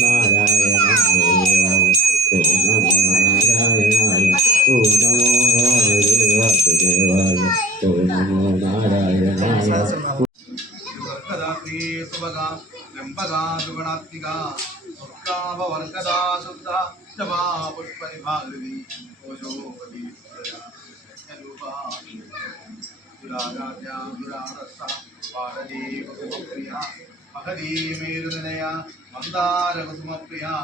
नारायणाय ओ नमो नारायणाय ओ नमो हरे वासुदेवाय ओ नमो नारायणाय सुभगा त्र्यम्बका विगुणात्मिका दुर्गाभवर्गदा शुद्धा क्षमा पुष्परिभागृति ओजोपदी दुराराध्या दुरारसा पारदेव प्रिया महदीमेरुनिनया मन्दारकुसुमप्रिया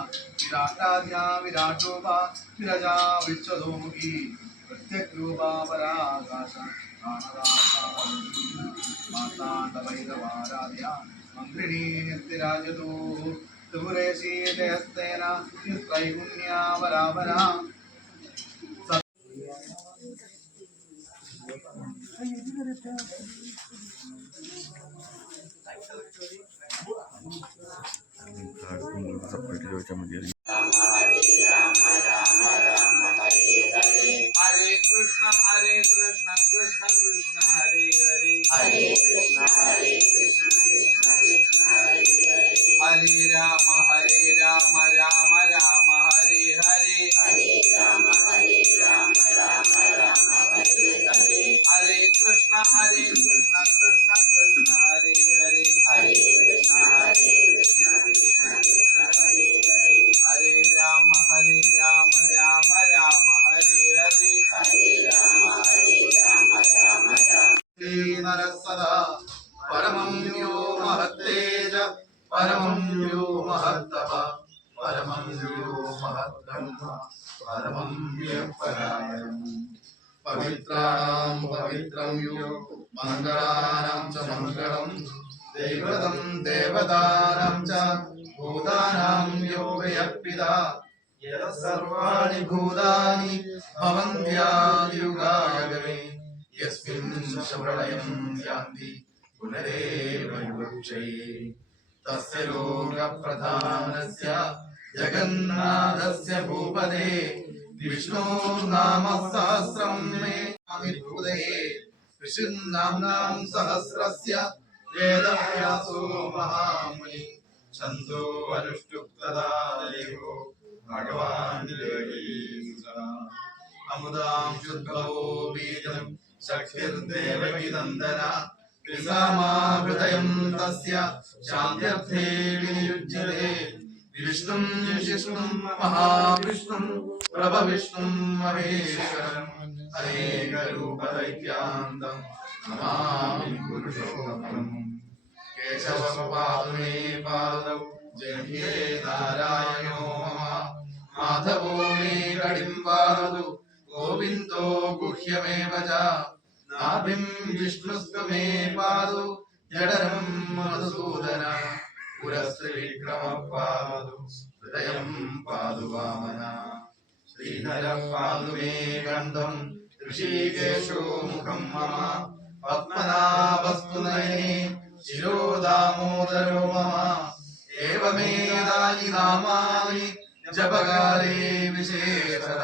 विराटाद्या विराटोपा विरजा विश्वदोमुखी प्रत्यग्रूपा पराकाश माताण्डभैरवाराध्या मन्त्रिणी नित्यराजतो సదా పరమం యో మహత్తేజ పరమం యో మహత్తవ పరమం యో మహద్బ్రహ్మ పరమం వ్యపరాయణం. పవిత్రాణం పవిత్రం యో మంగళానాం చ మంగళం దేవతం దేవతానాం చ భూతానాం యో వ్యర్పిత. యద సర్వాణి భూతాని భవంత్యాయుగాగమే യസ്മിൻ പ്രളയം യാന്തി പുനരേവ വിവക്ഷയേ തസ്യ ലോകപ്രധാനസ്യ ജഗന്നാഥസ്യ ഭൂപദേ വിഷ്ണോർനാമ സഹസ്രം മേ അമിർഭൂതയേ ഋഷിർനാംനാം സഹസ്രസ്യ മഹാമുനി ഛന്ദോ അനുഷ്ടുപ്തദാ ദേവോ ഭഗവാൻ അമുദാം ശുദ്ധവോ ബീജം ശക്തിർദേവകിനന്ദന ഹൃദയം തസ്യ ശാന്ത്യർത്ഥേ വിനിയുജ്യതേ. വിഷ്ണും വിഷ്ണും മഹേശ്വരം അനേകരൂപദൈത്യാന്തം നമാമി പുരുഷോത്തമം. കേശവം പാതു മേ പാദൗ ജഹ്യേ നാരായണോ മമ മാധവോ മേ കടിം ഗോവിന്ദോ ഗുഹ്യമേവ ച നാഭിം വിഷ്ണുസ്തു മേ പാദു ജഡരം മധുസൂദന പുരസ്ത്രീ വിക്രമ പാദു ഹൃദയം പാതു വാമന ശ്രീധര പാതു മേ ഗന്ധം ഋഷികേശോ മുഖം മമ പത്മനാഭസ്തു നയനേ ശിരോ ദാമോദരോ മമ ഏവമേതാനി നാമാനി ജപകാലേ വിശേഷത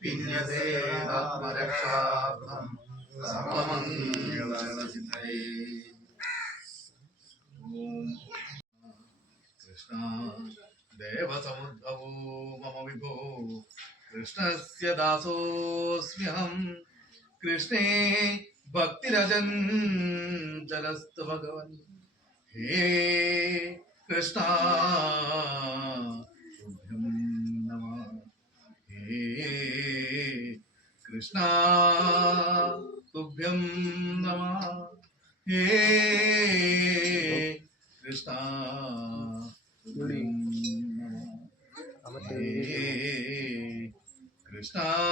പിന്യസേതാത്മരക്ഷാർത്ഥം सर्वमङ्गलायसिद्धये ॐ देवसमुद्भवो मम विभो कृष्णस्य दासोऽस्म्यहम् कृष्णे भक्तिरजन्तरस्तु भगवन् हे कृष्णा नमः हे कृष्णा गुरुभ्यं नमः हे कृष्णा कृष्णा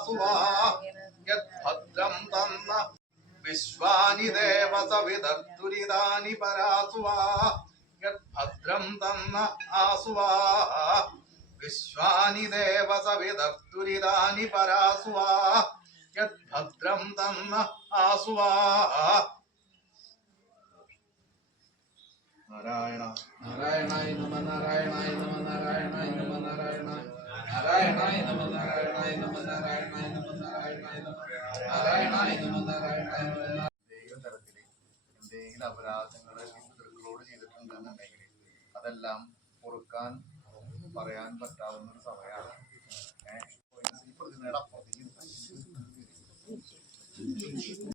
वासुवा यद्भद्रं तन्न विश्वानि देव सविदर्दुरिदानि परासुवा यद्भद्रं तन्न आसुवा विश्वानि देव सविदर्दुरिदानि परासुवा यद्भद्रं तन्न आसुवा नारायण नारायणाय नम नारायणाय नम नारायणाय नम नारायणाय നാരായണായ നമ നാരായണായ നമ നാരായണായ നമ നാരായണായ എന്തെങ്കിലും തരത്തിൽ എന്തെങ്കിലും അപരാധങ്ങൾ പിതൃക്കളോട് ചെയ്തിട്ടുണ്ടെന്നുണ്ടെങ്കിൽ അതെല്ലാം പൊറുക്കാൻ പറയാൻ പറ്റാവുന്ന ഒരു സമയമാണ് പ്രതിമയുടെ അപ്പുറത്തേക്ക്